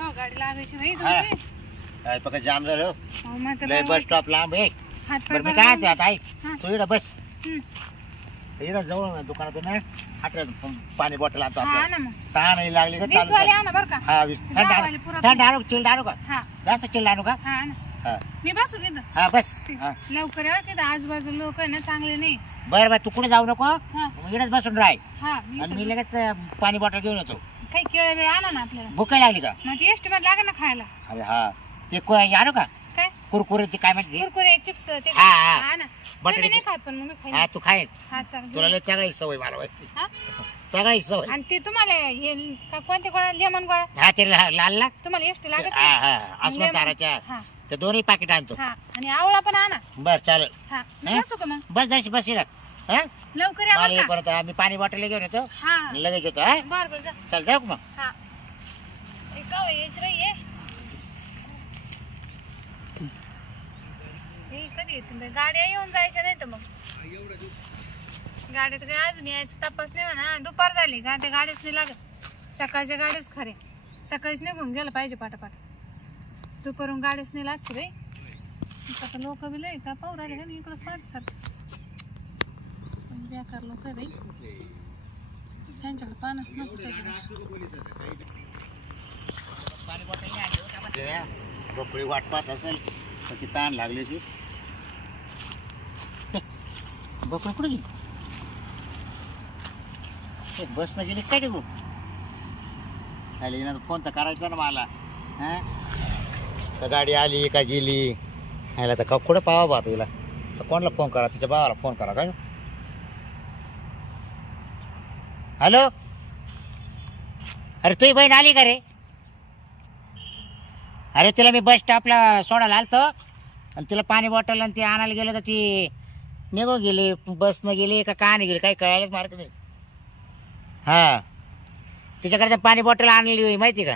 हो गाडी लागायची भाई हा. तुमची. काय पका जाम झालं हो मग लय बस स्टॉप लांब आहे. हात पाय बरं मी काय आता ऐक हा. तू इकडं बस हं. इकडं जवळ दुकानातून ना आठवत पाणी बॉटल आणतो हा आपल्याला ना मग तहा नाही लागली का 20 चालू वाले कर. आणा बरं का. हा 20 थंड दहावाले आणू पुरत थंड आणू चिल्ड आणू का हा जास्त चिल्ड आणू का हा ना. हा मी बसू घेतो हा बस हा लवकर या तिथं आजूबाजू लोक आहे ना चांगले नाही. बरं बरं तू कुठे जाऊ नको हा मग इकडेच बसून राह हा आणि मी लगेच पाणी बॉटल घेऊन येतो. काही केळं वेळ आणा ना आपल्याला. भूक लागली का मग ती एसटी मध्ये लागेल ना खायला. अरे हा ते आणू का काय कुरकुरे ते काय म्हणते कुरकुरे चिप्स ते हा, हा. हा ना. बटाटे- तुम्ही नाही खात पण मग मी खाईन. हा तू खाय हा चालेल. तुला लय चांगली सवय मला वाटते हा? चांगली सवय आणि ते तुम्हाला हे कोणते गोळा लेमन गोळा हा ते लाल लाग तुम्हाला एसटी लागत हा हा अस्वल लेमन. ताराच्या हा ते दोन्ही पाकिट आणतो हा आणि आवळा पण आणा. बर चालेल हा मी हा? बसू का मग बस जायची बस इकडं हा लवकर या मला बरं का. परत आम्ही पाणी बॉटल घेऊन येतो हा आणि लगेच येतो हा बर बर जा. चल जाऊ का मग हा हे का यायचं रे ये हे कधी येतील गाड्या येऊन जायच्या नाही तर मग गाड्यात काय अजून यायचं तपास नाही म्हणा. दुपार झाली का त्या गाडीच नाही लागत. सकाळच्या गाड्याच खरे सकाळीच निघून गेलं पाहिजे पाटापाट. दुपारून गाडीच नाही लागते रे. आता लोक बी लय का पाहू राहिले का नाही इकडं सारखं बेकार लोक आहे बाई. त्यांच्याकडे पानच नको त्याच्याकडे. पाणी बॉटल नाही आणली होती आम्हाला. बकळी वाट पाहत असेल तर ती ताण लागली ती बकळी कुठे गेली बसनं गेली काय टिकू आली ना फोन तर करायचा ना मला हा का गाडी आली का गेली आयला तर का कुठं पावा बा तिला तर कोणाला फोन करा तिच्या भावाला फोन करा काय हॅलो अरे तुझी बहीण आली का रे अरे तिला मी बस स्टॉपला सोडायला आलतो आणि तिला पाणी बॉटल आणि ती आणायला गेलं तर ती निघून गेली बसनं गेली का नाही गेली काही कळायलाच मार्ग नाही. हां तिच्याकडे पाणी बॉटल आणलेली होई माहिती का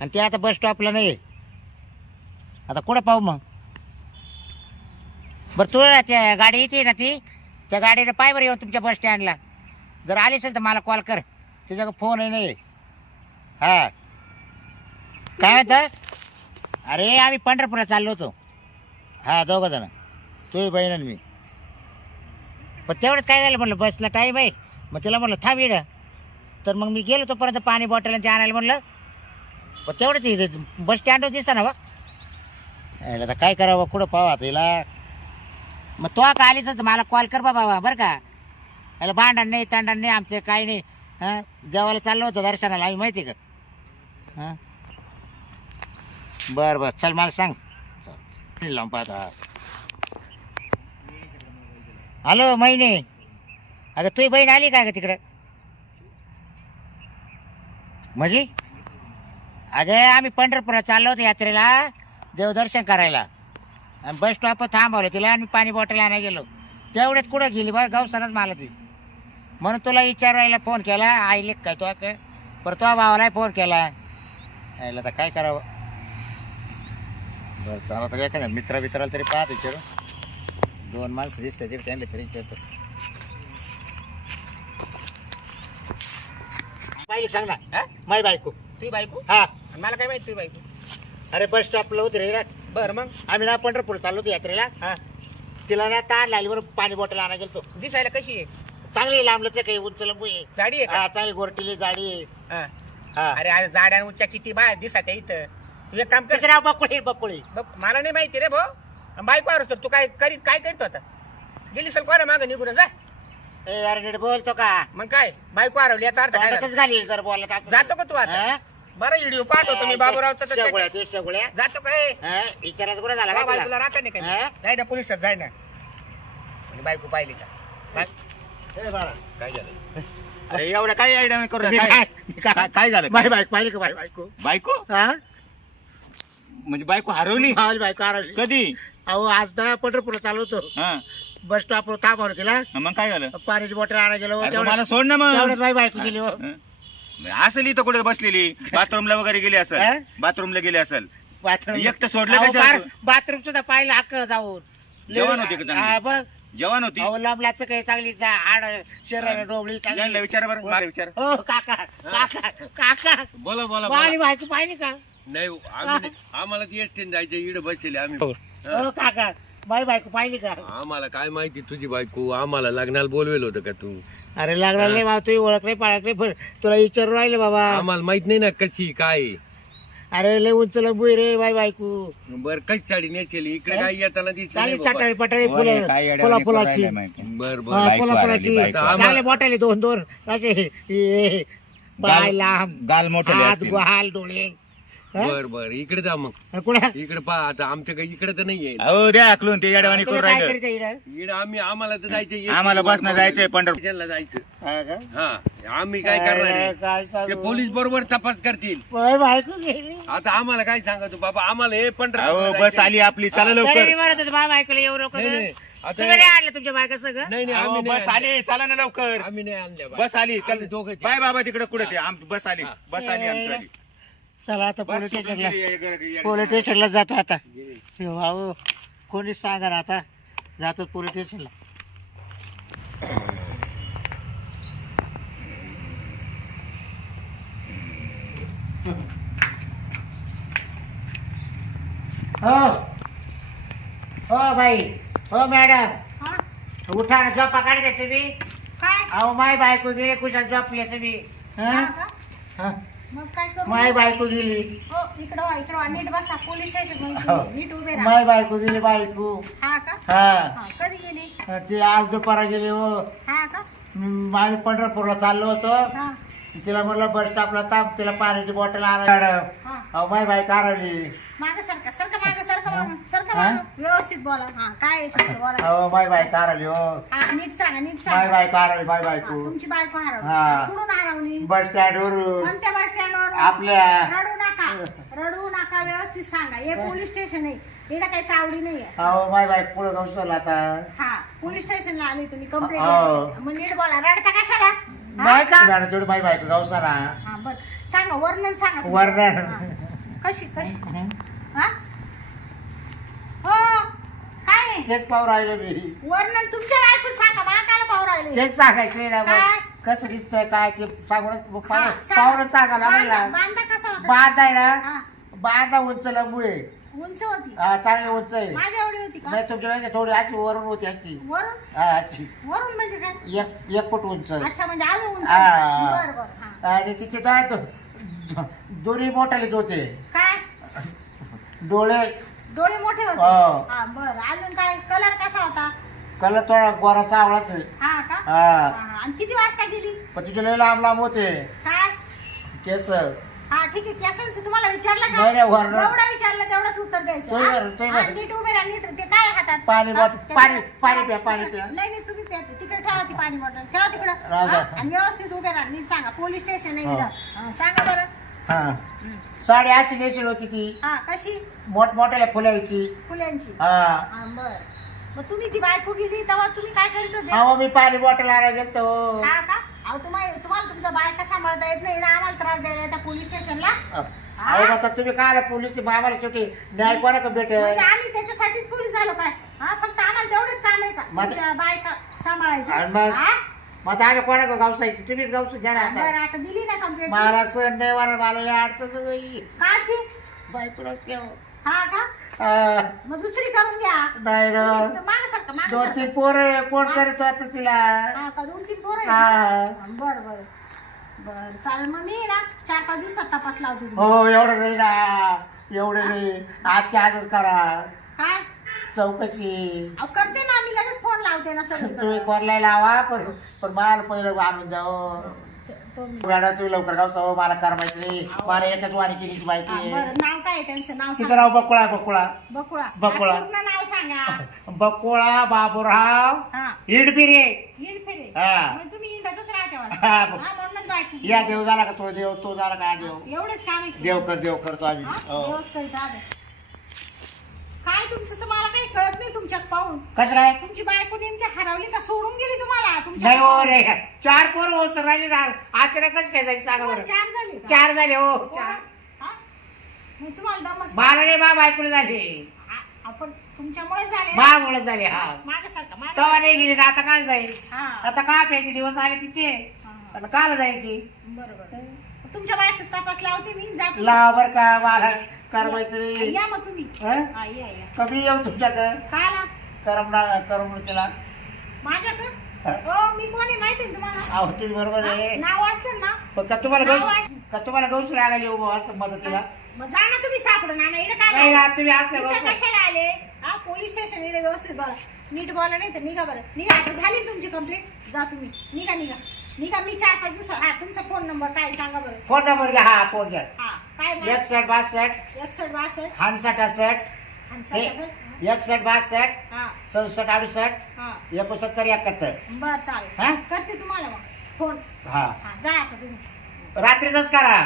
आणि ती आता बस स्टॉपला नाही. आता कुठं पाहू मग बरं तू त्या गाडी येते ना ती त्या गाडीनं पाय बरं येऊन तुमच्या बस स्टँडला जर आली असेल तर मला कॉल कर तिच्याकडे फोनही नाही. हां काय म्हणतं अरे आम्ही पंढरपूरला चाललो होतो. हा दोघं जण तुझी बहीण आणि मी पण तेवढंच काय झालं म्हणलं बसला टाईम आहे मग तिला म्हणलं थांब इकडं तर मग मी गेलो तोपर्यंत पाणी बॉटल आणि ते आणायला म्हणलं पण तेवढंच इथे बस स्टँडवर दिसा ना बा आता काय करावं कुठं पावा तिला मग तो का आलीच मला कॉल कर बाबा बरं का याला भांडण नाही तांडण नाही आमचं काही नाही हां जेवायला चाललो होतो दर्शनाला आम्ही माहिती का हां बरं बरं चल मला सांग लांब पाहता हॅलो महिने अगं तुझी बहीण आली काय का तिकडं म्हणजे अगं आम्ही पंढरपुरात चाललो होतो यात्रेला देवदर्शन करायला आणि बस स्टॉपवर थांबवलं तिला आणि पाणी बॉटल आणायला गेलो तेवढेच कुठं गेली बा गावसानच मला ती म्हणून तुला विचारायला फोन केला आईले काय तो काय परत तो भावालाही फोन केला आईला तर काय करावं बरं चला तर काय मित्राला तरी पाहत विचारू दोन माणसं दिसते तरी त्यांना तरी विचारतो पाहिली सांग ना माई बायको तुझी बायको हा आणि मला काय माहिती तुझी बायको. अरे बस स्टॉपला होती रे बर मग आम्ही ना पंढरपूर चाललो होतो यात्रेला हा तिला ना ताण लागली बरं पाणी बॉटल आणायला गेलतो दिसायला कशी आहे चांगली लांबलंच काही उंच लंबू आहे जाडी आहे का हा चांगली गोरटीली जाडी आहे हा. हा अरे आज जाड्या उच्च्या किती बाय दिसत आहे इथं. तू एक काम कर तिचं नाव बकुळी बकुळी बघ, मला नाही माहिती रे भाऊ बायको असतो तू काय करीत होता गेली सर कोणा मागं निघून जा ए अरे नीट बोलतो का मग काय बायको हरवली याचा अर्थ काय तोंडातच झाला? घालील जर बोलत असं. जातो का तू आता हा? बरं व्हिडिओ पाहतो तुम्ही बाबूरावचा तर शेगुळ्या त्याच्या- ते शेगुळ्या जातो काय हा? विचारायचं कुठं झाला का बायकोला तुला? राहता नाही हा? काय जाय ना पोलिसात जाय ना आणि बायको पाहिली का ए बाळा. काय झालं अरे एवढं काय आयडिया नाही करू मी काय काय- काय झालं माझी बायको पाहिली का माझी बायको बायको हा म्हणजे बायको हरवली माझी बायको हरवली. कधी अहो आज तर पंढरपूर चालू होतो हा बस स्टॉपवर थांबवलं तिला मग काय झालं पाण्याची बॉटल आणायला गेलो अरे तेवढ्यात मला सोड ना मग माझी बायको गेली हो हं? असेल इथं कुठे बसलेली बाथरूमला वगैरे गेली हा? असेल बाथरूमला गेली असेल बाथरूम एकटं सोडलं कशाला तू? बाथरूम सुद्धा पाहिलं हक्क जाऊन जेवण होती का चांगली? हा, बघ जवान होती अहो लांबलाच काही चांगली आड शरीर डोबळी यांना चांगली विचारा बरं मला विचार हो काका काका काका बोला बोला माझी बायको पाहिली का नाही आम्ही आम्हाला ती एसटीन जायचं इकडे बसले आम्ही हो काका बाई बायको पाहिली का आम्हाला काय माहिती तुझी बायको आम्हाला लग्नाला बोलवेल होतं का तू अरे लागणार नाही बाबा तुझी ओळख नाही पाळख नाही पण तुला विचारून राहिले बाबा आम्हाला माहित नाही ना कशी काय अरे लय उंच लंबू आहे रे बाई बायको बर कशी साडी नेसेली इकडे काय येताना दिसली चांगली नाही बाबा. चटाळी पटाळी हो, फुलं काय येड्या फुला वाणी करून फुलाची राहिलाय माहिती. बर बर हा, बायको फुला आलेली, फुलाची बायको आलेली. चांगले मोठाले दोन दोन असे हे, पाय लांब गाल मोठे हात गुहाल डोळे बर बर इकडे जा मग कुणा इकडे पहा आता आमच्या काही इकडे तर नाहीये अहो द्या आकलून ते येड्यावानी करून काय राहिलं करीत आहे इकडं? इकडे आम्हाला तर जायचं आम्हाला बसनं जायचंय पंढरपूर स्टेशनला जायचं हा का? हा आम्ही काय करणार आहे? काय ते चालू? पोलीस बरोबर तपास करतील बाई बायको गेली आता आम्हाला काय सांगतो बाबा आम्हाला हे पण अहो बस आली आपली चला तरी लवकर मी म्हणत होतो, बाई बायकोला एवढं नको नाही, करू. नाही. आता- तुम्ही नाही आणलं तुमच्या बायका सगळं नाही नाही अहो, आम्ही बस नाही आली चला ना लवकर आम्ही नाही आणल्या बस आली चल आम्ही दोघंच आहे. बाय बाबा तिकडे कुठे ते बस आली बस आली आमची आली चला आता बस पोलीस सुटून स्टेशनला गेली, ये- पोलीस स्टेशनला जातो आता भाऊ कोणीच सांगा ना आता जातो पोलीस स्टेशनला हो हो बाई हो मॅडम हा? उठा ना झोपा काढते तुम्ही काय अहो माय बायको गेली कुठं झोपले तुम्ही हा हं? का? हं. मग काय करू माय बायको गेली हो इकडं व्हा नीट बसा पोलीस स्टेशन हो. नीट उभे राहा माय बायको गेली बायको हा का हा हा कधी गेली ती आज दुपारा गेली हो हा का आम्ही पंढरपूरला चाललो होतो हा तिला म्हटलं बस स्टॉपला ताप तिला पाण्याची बॉटल आणा मॅडम हा अहो माय बायको हरवली माग सरका सरका माग सरका माग सरका हा? माग व्यवस्थित बोला हा काय आहे तुमचं बोला अहो माय बायको हरवली हो हा नीट सांगा नीट माय सांगा बायको हरवली माय हा, बायको तुमची बायको हा. हरवली कुठून हरवली बस स्टँड वरून कोणत्या बस स्टँडवर आपल्या रडू नका व्यवस्थित सांगा हे पोलीस स्टेशन आहे इकडे काही चावडी नाहीये अहो माय बायको पुढे गावसला आता हा पोलीस स्टेशनला आली तुम्ही हो. कंप्लेंट मग नीट बोला रडता कशाला हा? नाही का मॅडम तेवढी माय बायको गावसाना हा बर सांगा वर्णन सांगा तुमचं. वर्णन. हा. कशी कशी हा हो काय आहे? तेच पाहू राहिलो मी वर्णन तुमच्या बायको सांगा मला काय पाहू राहिले तेच सांगायचं ना काय? मग कसं दिसतंय काय ते सांगूनच हा, सांगा. पाहूनच सांगायला बांधा लागला बांधा कसा होता बांध आहे ना हा, बांधा उंच लंबू आहे उंच होती हा, चांगली उंच आहे माझ्या एवढी होती का नाही तुमच्या थोडी अशी वरून होती अशी वरून हा अशी वरून म्हणजे काय एक फूट उंच अच्छा म्हणजे अजून उंच हा. बर बर हा आणि तिचे काय दोन्ही मोठालेच होते काय डोळे डोळे मोठे होते हो. हा बर अजून काय कलर कसा होता कलर थोडा गोरा सावळाच आहे हा का हा हा, आणि किती वाजता गेली पण तुझे लय लांब लांब होते काय केस हा ठीक आहे केसांचं तुम्हाला विचारलं का नाही, नाही, वरनं. जेवढं विचारलं तेवढंच उत्तर द्यायचं तो हा? बरं, तो हा, बरं. नीट उभे राहा नीट ते काय हातात पाणी हा? बॉटल- ते- पाणी प्या, पाणी प्या. नाही नाही तुम्ही प्या तिकडे ठेवा ती पाणी बॉटल ठेवा तिकडं राहू द्या. हा? आणि व्यवस्थित उभे राहा नीट सांगा पोलीस स्टेशन आहे हो. इथं हा, सांगा बरं हा साडी अशी नेशील होती ती हा कशी मोठमोठ्या फुलाची फुल्यांची हा हा बर मग तुम्ही ती बायको गेली तेव्हा तुम्ही काय करीत होते अहो मी पाणी बॉटल आणायला गेलतो हा का अहो तुम्हाला तुमचा बायका सांभाळता येत नाही ना आम्हाला त्रास द्यायला येतात पोलीस स्टेशनला अहो आता तुम्ही काय पोलीस आम्हाला शेवटी न्याय कोणा का भेटेल म्हणजे आम्ही त्याच्यासाठीच पोलीस झालो काय हा फक्त आम्हाला तेवढेच काम आहे का माझं- तुमच्या बायका आणि सांभाळायची मग हा? मग आता आम्ही कोणा का गावसायची तुम्हीच गावसून घ्या ना बरं आता आता दिली ना कंप्लेंट मला सण नाही वाला मला लय अडचण होई. काची बायकोलाच ठेव. हा का हा, मग दुसरी करून घ्या नाही ना. माग सारखं माग दोन तीन पोरं कोण करतो आता तिला हा का 2-3 पोरं हा. आहे का? बर बर बर चालेल मग मी ना 4-5 दिवसात तपास लावते तुम्हाला. हो एवढं नाही ना एवढं नाही आजच्या आजच करा काय चौकशी अहो करते ना मी लगेच फोन लावते ना तुम्ही सगळीकडे कोरलाय लावा पण मला पहिलं आणून द्यावं मॅडम तुम्ही लवकर गाव मला करमायचं नाही मला एकच वाणी केली ती माहिती बरं नाव काय आहे त्यांचं नाव तिचं सांगा नाव बकुळा आहे, बकुळा बकुळा बकुळा. हा, पूर्ण नाव सांगा बकुळा बाबूराव हा इडबिरे हिंड फिरे हा. मग तुम्ही हिंडतच राहते वाटतं. हा, हा, बघ. म्हणूनच बायको. या देव झाला का तो देव तो झाला का देव एवढेच काम आहे देव करतो आम्ही हा? हो. देवच करीत आहे. काय तुमचं तुम्हाला काही कळत नाही तुमच्यात पाहून कसं काय तुमची बायको नेमकी हरवली का सोडून गेली तुम्हाला तुमच्या नाही हो रे 4 पोरं होत राहिले ना अचानकच काय जायचं सांगा बरं 4 झाले का? 4 झाले हो हा? हा? मग तुम्हाला दमच मला नाही बा बायकोला झाले आपण तुमच्यामुळे झाले मुळे झाले हा मागे सारखं मागे तेव्हा नाही गेली ना आता काय जाईल हा आता का प्यायचे दिवस आले तिचे हा. आता काल जाईल ती बरोबर तुमच्या बायकोच तपास लावते मी जाते. लाव बर का मला करवायचं रे. या मग तुम्ही. हं? हा, या. कमी येऊ तुमच्याकडं का ना करून केला. माझ्याकडे? हा. हो, मी कोणी माहिती आहे तुम्हाला? अहो तुम्ही बरोबर आहे. नाव असतं ना. पण का तुम्हाला गौस लागायला येऊ बुवा असं मदतीला. मग जा ना तुम्ही सापडून आणा. इकडे नाही काय ना तुम्ही असल्या इकडे बरोबर. कशाला आले? हा, पोलीस स्टेशन इकडे व्यवस्थित बोला. नीट बोला, नाही तर निघा बरं. निघा, आता झाली तुमची कंप्लेंट. जा तुम्ही. निघा. मी 4-5 दिवस. हा, तुमचा फोन नंबर काय सांगा बरं. फोन नंबर घ्या. हा फोन घ्या. हा, काय 61 62 61 62 68 आणि 61 67. 62 हा 67 68 हा 69 71. बर चालेल. हा? करते तुम्हाला मग फोन. हा हा, जा आता तुम्ही. रात्रीच करा.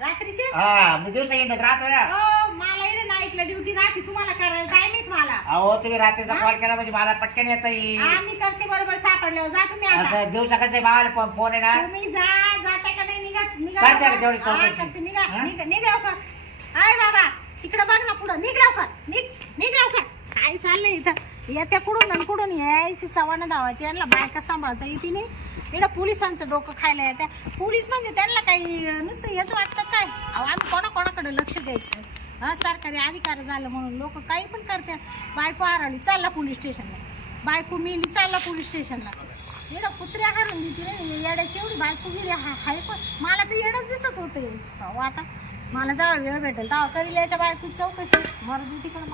रात्रीचे? हा मी दिवसा येणार राहतो ना. हो, मला इकडे नाईटला ड्युटी राहते. तुम्हाला करायला टाइम आहे मला. अहो तुम्ही रात्रीचा कॉल केला म्हणजे मला पटकन येता येईल. हा, मी करते बरोबर सापडल्यावर. जा तुम्ही आता. असं दिवसा कसं मला फोन आहे ना. तुम्ही जाता का नाही? निघा काय चालेल लवकर. तेवढी हा, चौकशी. करते. निघा हा? निघ लवकर. हाय बाबा, इकडे बघ ना पुढं. निघ लवकर. निघ लवकर. काय चाललंय इथं? येत्या कुठून आणि कुठून यायची चव्हाणं धावायची. यांना बायका सांभाळता येते नाही. इकडं पोलिसांचं डोकं खायला येत्या. पोलीस म्हणजे त्यांना काही नुसतं हेच वाटतं काय? अहो, आम्ही कोणाकोणाकडे लक्ष द्यायचं? हा, सरकारी अधिकारी झालं म्हणून लोक काही पण करते. बायको हरवली, चालला पोलीस स्टेशनला. बायको मेली, चालला पोलीस स्टेशनला. एवढं कुत्र्या हरून देते नाही. येड्याची एवढी बायको गेली. हाय पण मला तर येडच दिसत होते. अहो, आता मला जेव्हा वेळ भेटेल तेव्हा करील याच्या बायको चौकशी. मरू दे तिकडं.